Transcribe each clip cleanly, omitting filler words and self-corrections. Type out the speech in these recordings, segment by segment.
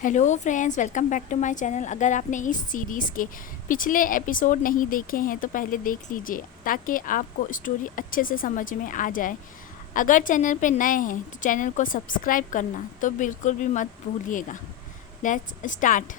Hello friends, welcome back to my channel. अगर आपने इस सीरीज़ के पिछले एपिसोड नहीं देखे हैं तो पहले देख लीजिए ताकि आपको स्टोरी अच्छे से समझ में आ जाए। अगर चैनल पे नए हैं तो चैनल को सब्सक्राइब करना तो बिल्कुल भी मत भूलिएगा। Let's start.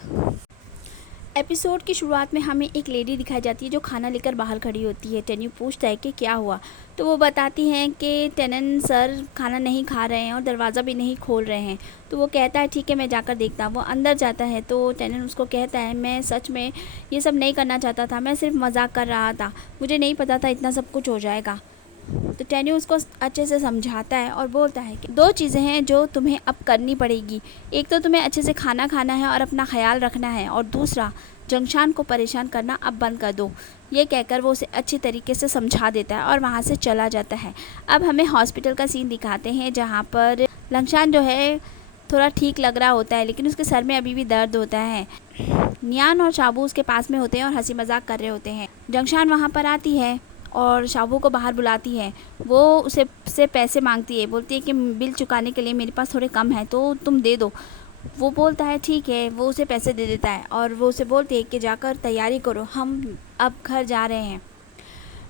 एपिसोड की शुरुआत में हमें एक लेडी दिखाई जाती है जो खाना लेकर बाहर खड़ी होती है। टेन्यू पूछता है कि क्या हुआ, तो वो बताती हैं कि टेनन सर खाना नहीं खा रहे हैं और दरवाज़ा भी नहीं खोल रहे हैं। तो वो कहता है ठीक है, मैं जाकर देखता हूँ। वो अंदर जाता है तो टेनन उसको कहता है मैं सच में ये सब नहीं करना चाहता था, मैं सिर्फ मजाक कर रहा था, मुझे नहीं पता था इतना सब कुछ हो जाएगा। तो टेन्यू उसको अच्छे से समझाता है और बोलता है कि दो चीज़ें हैं जो तुम्हें अब करनी पड़ेगी। एक तो तुम्हें अच्छे से खाना खाना है और अपना ख्याल रखना है, और दूसरा जंगशान को परेशान करना अब बंद कर दो। ये कहकर वो उसे अच्छी तरीके से समझा देता है और वहाँ से चला जाता है। अब हमें हॉस्पिटल का सीन दिखाते हैं जहाँ पर लंगशान जो है थोड़ा ठीक लग रहा होता है, लेकिन उसके सर में अभी भी दर्द होता है। नियान और शाबू उसके पास में होते हैं और हंसी मजाक कर रहे होते हैं। जंगशान वहाँ पर आती है और शाबू को बाहर बुलाती है। वो उसे से पैसे मांगती है, बोलती है कि बिल चुकाने के लिए मेरे पास थोड़े कम है तो तुम दे दो। वो बोलता है ठीक है, वो उसे पैसे दे देता है और वो उसे बोलती है कि जाकर तैयारी करो, हम अब घर जा रहे हैं।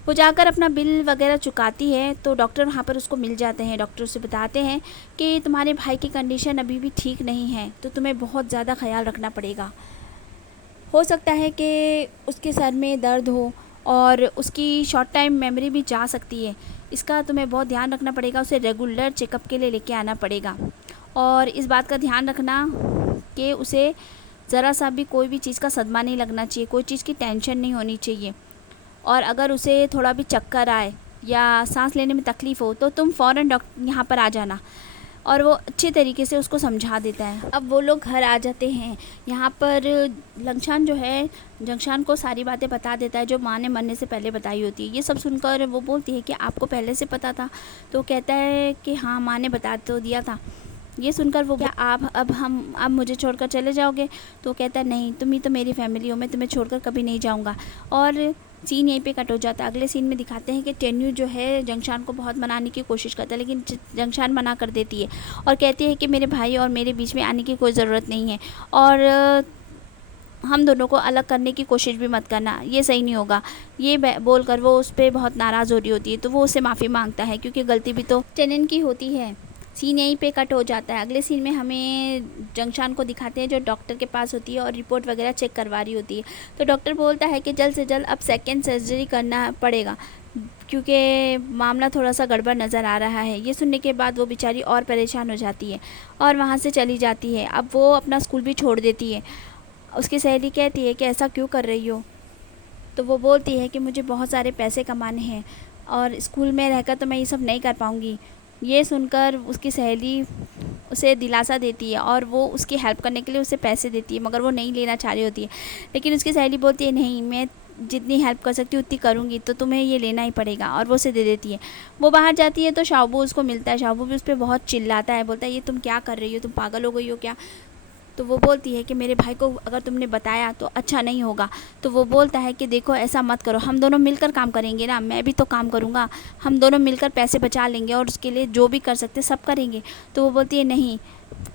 वो जाकर अपना बिल वगैरह चुकाती है तो डॉक्टर वहाँ पर उसको मिल जाते हैं। डॉक्टर उसे बताते हैं कि तुम्हारे भाई की कंडीशन अभी भी ठीक नहीं है, तो तुम्हें बहुत ज़्यादा ख्याल रखना पड़ेगा। हो सकता है कि उसके सर में दर्द हो और उसकी शॉर्ट टाइम मेमोरी भी जा सकती है। इसका तुम्हें बहुत ध्यान रखना पड़ेगा, उसे रेगुलर चेकअप के लिए लेके आना पड़ेगा। और इस बात का ध्यान रखना कि उसे ज़रा सा भी कोई भी चीज़ का सदमा नहीं लगना चाहिए, कोई चीज़ की टेंशन नहीं होनी चाहिए। और अगर उसे थोड़ा भी चक्कर आए या सांस लेने में तकलीफ़ हो तो तुम फ़ौरन डॉक्टर यहाँ पर आ जाना। और वो अच्छे तरीके से उसको समझा देता है। अब वो लोग घर आ जाते हैं। यहाँ पर लंगशान जो है जंगशान को सारी बातें बता देता है जो माँ ने मरने से पहले बताई होती है। ये सब सुनकर वो बोलती है कि आपको पहले से पता था? तो कहता है कि हाँ, माँ ने बता तो दिया था। ये सुनकर वो क्या आप अब मुझे छोड़कर चले जाओगे? तो कहता है नहीं, तुम ही तो मेरी फैमिली हो, मैं तुम्हें छोड़कर कभी नहीं जाऊँगा। और सीन यहीं पे कट हो जाता है। अगले सीन में दिखाते हैं कि टेन्यू जो है जंगशान को बहुत मनाने की कोशिश करता है, लेकिन जंगशान मना कर देती है और कहती है कि मेरे भाई और मेरे बीच में आने की कोई ज़रूरत नहीं है, और हम दोनों को अलग करने की कोशिश भी मत करना, ये सही नहीं होगा। ये बोलकर वो उस पर बहुत नाराज़ हो रही होती है। तो वो उससे माफ़ी मांगता है क्योंकि गलती भी तो टेनन की होती है। सीन यहीं पे कट हो जाता है। अगले सीन में हमें जंगशान को दिखाते हैं जो डॉक्टर के पास होती है और रिपोर्ट वगैरह चेक करवा रही होती है। तो डॉक्टर बोलता है कि जल्द से जल्द अब सेकेंड सर्जरी करना पड़ेगा क्योंकि मामला थोड़ा सा गड़बड़ नज़र आ रहा है। ये सुनने के बाद वो बेचारी और परेशान हो जाती है और वहाँ से चली जाती है। अब वो अपना स्कूल भी छोड़ देती है। उसकी सहेली कहती है कि ऐसा क्यों कर रही हो? तो वो बोलती है कि मुझे बहुत सारे पैसे कमाने हैं और स्कूल में रहकर तो मैं ये सब नहीं कर पाऊँगी। ये सुनकर उसकी सहेली उसे दिलासा देती है और वो उसकी हेल्प करने के लिए उसे पैसे देती है, मगर वो नहीं लेना चाह रही होती है। लेकिन उसकी सहेली बोलती है नहीं, मैं जितनी हेल्प कर सकती हूँ उतनी करूँगी, तो तुम्हें ये लेना ही पड़ेगा, और वो उसे दे देती है। वो बाहर जाती है तो शाबू उसको मिलता है। शाबू भी उस पर बहुत चिल्लाता है, बोलता है ये तुम क्या कर रही हो, तुम पागल हो गई हो क्या? तो वो बोलती है कि मेरे भाई को अगर तुमने बताया तो अच्छा नहीं होगा। तो वो बोलता है कि देखो ऐसा मत करो, हम दोनों मिलकर काम करेंगे ना, मैं भी तो काम करूँगा, हम दोनों मिलकर पैसे बचा लेंगे और उसके लिए जो भी कर सकते सब करेंगे। तो वो बोलती है नहीं,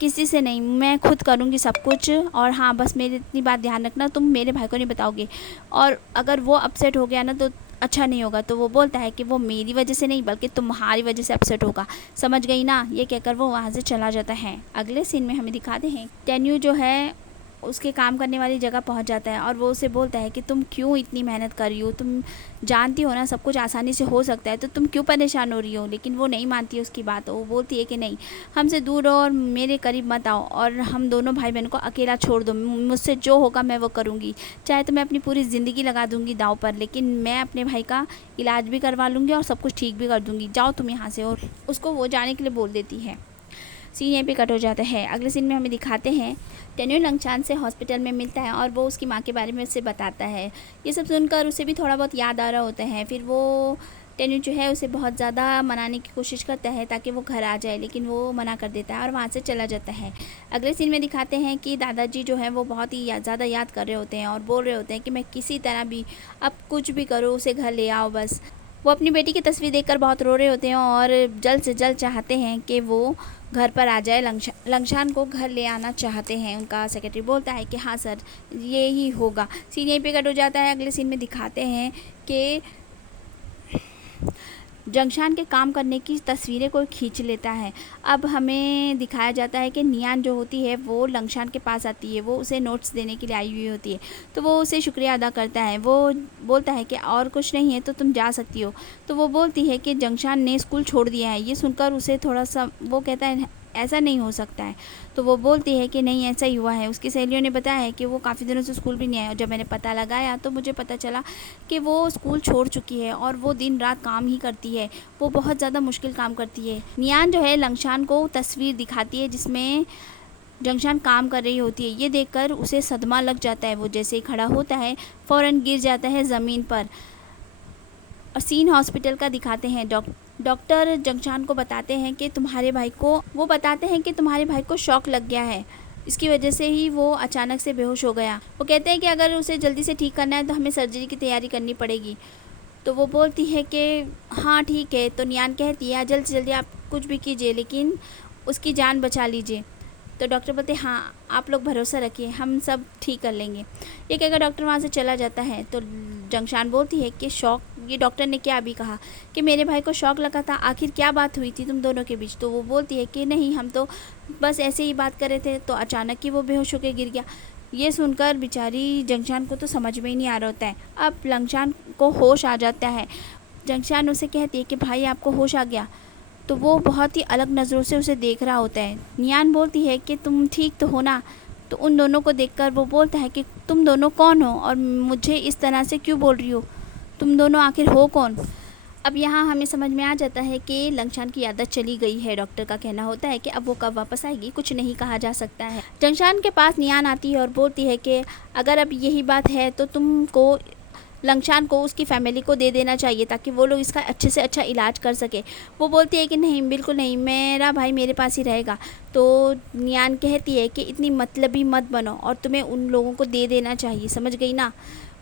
किसी से नहीं, मैं खुद करूँगी सब कुछ, और हाँ बस मेरी इतनी बात ध्यान रखना, तुम मेरे भाई को नहीं बताओगे। और अगर वो अपसेट हो गया ना तो अच्छा नहीं होगा। तो वो बोलता है कि वो मेरी वजह से नहीं बल्कि तुम्हारी वजह से अपसेट होगा, समझ गई ना? ये कहकर वो वहाँ से चला जाता है। अगले सीन में हमें दिखाते हैं टेन्यू जो है उसके काम करने वाली जगह पहुंच जाता है और वो उसे बोलता है कि तुम क्यों इतनी मेहनत कर रही हो, तुम जानती हो ना सब कुछ आसानी से हो सकता है, तो तुम क्यों परेशान हो रही हो? लेकिन वो नहीं मानती है उसकी बात। वो बोलती है कि नहीं, हमसे दूर रहो और मेरे करीब मत आओ, और हम दोनों भाई बहन को अकेला छोड़ दो, मुझसे जो होगा मैं वो करूँगी, चाहे तो मैं अपनी पूरी ज़िंदगी लगा दूँगी दाव पर, लेकिन मैं अपने भाई का इलाज भी करवा लूँगी और सब कुछ ठीक भी कर दूँगी, जाओ तुम यहाँ से। और उसको वो जाने के लिए बोल देती है। सीन यहीं पे कट हो जाता है। अगले सीन में हमें दिखाते हैं टेन्यू लंगशान से हॉस्पिटल में मिलता है और वो उसकी माँ के बारे में उसे बताता है। ये सब सुनकर उसे भी थोड़ा बहुत याद आ रहा होता है। फिर वो टेन्यू जो है उसे बहुत ज़्यादा मनाने की कोशिश करता है ताकि वो घर आ जाए, लेकिन वो मना कर देता है और वहाँ से चला जाता है। अगले सीन में दिखाते हैं कि दादाजी जो है वो बहुत ही ज़्यादा याद कर रहे होते हैं और बोल रहे होते हैं कि मैं किसी तरह भी अब कुछ भी करो उसे घर ले आओ बस। वो अपनी बेटी की तस्वीर देखकर बहुत रो रहे होते हैं और जल्द से जल्द चाहते हैं कि वो घर पर आ जाए। लंगशान को घर ले आना चाहते हैं। उनका सेक्रेटरी बोलता है कि हाँ सर, ये ही होगा। सीन यहीं पे कट हो जाता है। अगले सीन में दिखाते हैं कि जंगशान के काम करने की तस्वीरें कोई खींच लेता है। अब हमें दिखाया जाता है कि नियान जो होती है वो लंगशान के पास आती है। वो उसे नोट्स देने के लिए आई हुई होती है, तो वो उसे शुक्रिया अदा करता है। वो बोलता है कि और कुछ नहीं है तो तुम जा सकती हो। तो वो बोलती है कि जंगशान ने स्कूल छोड़ दिया है। ये सुनकर उसे थोड़ा सा वो कहता है ऐसा नहीं हो सकता है। तो वो बोलती है कि नहीं, ऐसा ही हुआ है। उसकी सहेलियों ने बताया है कि वो काफ़ी दिनों से स्कूल भी नहीं आया और जब मैंने पता लगाया तो मुझे पता चला कि वो स्कूल छोड़ चुकी है और वो दिन रात काम ही करती है। वो बहुत ज़्यादा मुश्किल काम करती है। नियान जो है लंगशान को तस्वीर दिखाती है जिसमें जंगशान काम कर रही होती है। ये देखकर उसे सदमा लग जाता है। वो जैसे ही खड़ा होता है फ़ौरन गिर जाता है ज़मीन पर। और सीन हॉस्पिटल का दिखाते हैं। डॉक्टर जंगशान को बताते हैं कि तुम्हारे भाई को शॉक लग गया है। इसकी वजह से ही वो अचानक से बेहोश हो गया। वो कहते हैं कि अगर उसे जल्दी से ठीक करना है तो हमें सर्जरी की तैयारी करनी पड़ेगी। तो वो बोलती है कि हाँ ठीक है। तो नियान कहती है जल्द से जल्दी आप कुछ भी कीजिए लेकिन उसकी जान बचा लीजिए। तो डॉक्टर बोलते हैं हाँ आप लोग भरोसा रखिए, हम सब ठीक कर लेंगे। ये कहकर डॉक्टर वहाँ से चला जाता है। तो जंगशान बोलती है कि शौक, ये डॉक्टर ने क्या अभी कहा कि मेरे भाई को शौक लगा था, आखिर क्या बात हुई थी तुम दोनों के बीच। तो वो बोलती है कि नहीं, हम तो बस ऐसे ही बात कर रहे थे। तो अचानक ही वो बेहोश होकर गिर गया। ये सुनकर बेचारी जंगशान को तो समझ में ही नहीं आ रहा होता है। अब लंगशान को होश आ जाता है। जंगशान उसे कहती है कि भाई आपको होश आ गया। तो वो बहुत ही अलग नज़रों से उसे देख रहा होता है। नियान बोलती है कि तुम ठीक तो हो ना। तो उन दोनों को देखकर वो बोलता है कि तुम दोनों कौन हो और मुझे इस तरह से क्यों बोल रही हो, तुम दोनों आखिर हो कौन। अब यहाँ हमें समझ में आ जाता है कि लंगशान की आदत चली गई है। डॉक्टर का कहना होता है कि अब वो कब वापस आएगी कुछ नहीं कहा जा सकता है। जंगशान के पास नियान आती है और बोलती है कि अगर अब यही बात है तो तुमको लंगशान को उसकी फैमिली को दे देना चाहिए ताकि वो लोग इसका अच्छे से अच्छा इलाज कर सके। वो बोलती है कि नहीं, बिल्कुल नहीं, मेरा भाई मेरे पास ही रहेगा। तो नियान कहती है कि इतनी मतलबी मत बनो और तुम्हें उन लोगों को दे देना चाहिए, समझ गई ना।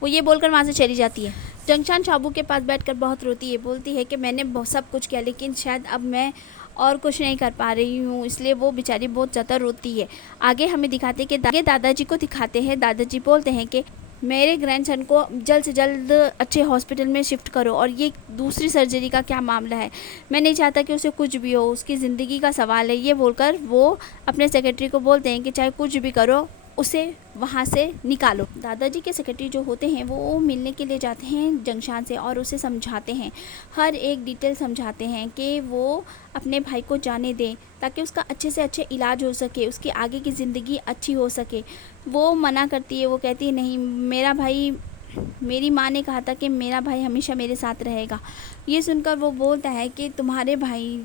वो ये बोलकर वहाँ से चली जाती है। जंगशान शाबू के पास बैठकर बहुत रोती है। बोलती है कि मैंने सब कुछ किया लेकिन शायद अब मैं और कुछ नहीं कर पा रही हूँ, इसलिए वो बेचारी बहुत ज़्यादा रोती है। आगे हमें दिखाते हैं कि दादाजी को दिखाते हैं। दादाजी बोलते हैं कि मेरे ग्रैंडसन को जल्द से जल्द अच्छे हॉस्पिटल में शिफ्ट करो और ये दूसरी सर्जरी का क्या मामला है, मैं नहीं चाहता कि उसे कुछ भी हो, उसकी ज़िंदगी का सवाल है। ये बोलकर वो अपने सेक्रेटरी को बोलते हैं कि चाहे कुछ भी करो उसे वहाँ से निकालो। दादाजी के सेक्रेटरी जो होते हैं वो मिलने के लिए जाते हैं जंगशान से और उसे समझाते हैं, हर एक डिटेल समझाते हैं कि वो अपने भाई को जाने दें ताकि उसका अच्छे से अच्छे इलाज हो सके, उसकी आगे की ज़िंदगी अच्छी हो सके। वो मना करती है। वो कहती है नहीं, मेरा भाई, मेरी माँ ने कहा था कि मेरा भाई हमेशा मेरे साथ रहेगा। ये सुनकर वो बोलता है कि तुम्हारे भाई,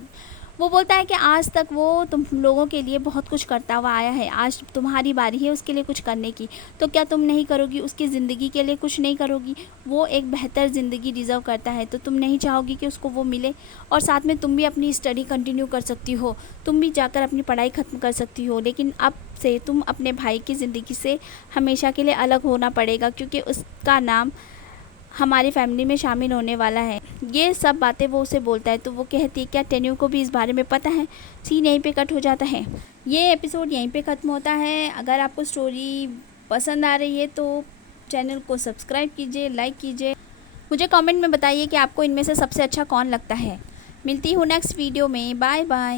वो बोलता है कि आज तक वो तुम लोगों के लिए बहुत कुछ करता हुआ आया है, आज तुम्हारी बारी है उसके लिए कुछ करने की। तो क्या तुम नहीं करोगी, उसकी ज़िंदगी के लिए कुछ नहीं करोगी। वो एक बेहतर ज़िंदगी डिज़र्व करता है, तो तुम नहीं चाहोगी कि उसको वो मिले। और साथ में तुम भी अपनी स्टडी कंटिन्यू कर सकती हो, तुम भी जाकर अपनी पढ़ाई ख़त्म कर सकती हो। लेकिन अब से तुम अपने भाई की ज़िंदगी से हमेशा के लिए अलग होना पड़ेगा क्योंकि उसका नाम हमारी फैमिली में शामिल होने वाला है। ये सब बातें वो उसे बोलता है। तो वो कहती है क्या टेन्यू को भी इस बारे में पता है। सीन यहीं पे कट हो जाता है। ये एपिसोड यहीं पे ख़त्म होता है। अगर आपको स्टोरी पसंद आ रही है तो चैनल को सब्सक्राइब कीजिए, लाइक कीजिए। मुझे कमेंट में बताइए कि आपको इनमें से सबसे अच्छा कौन लगता है। मिलती हूँ नेक्स्ट वीडियो में। Bye bye.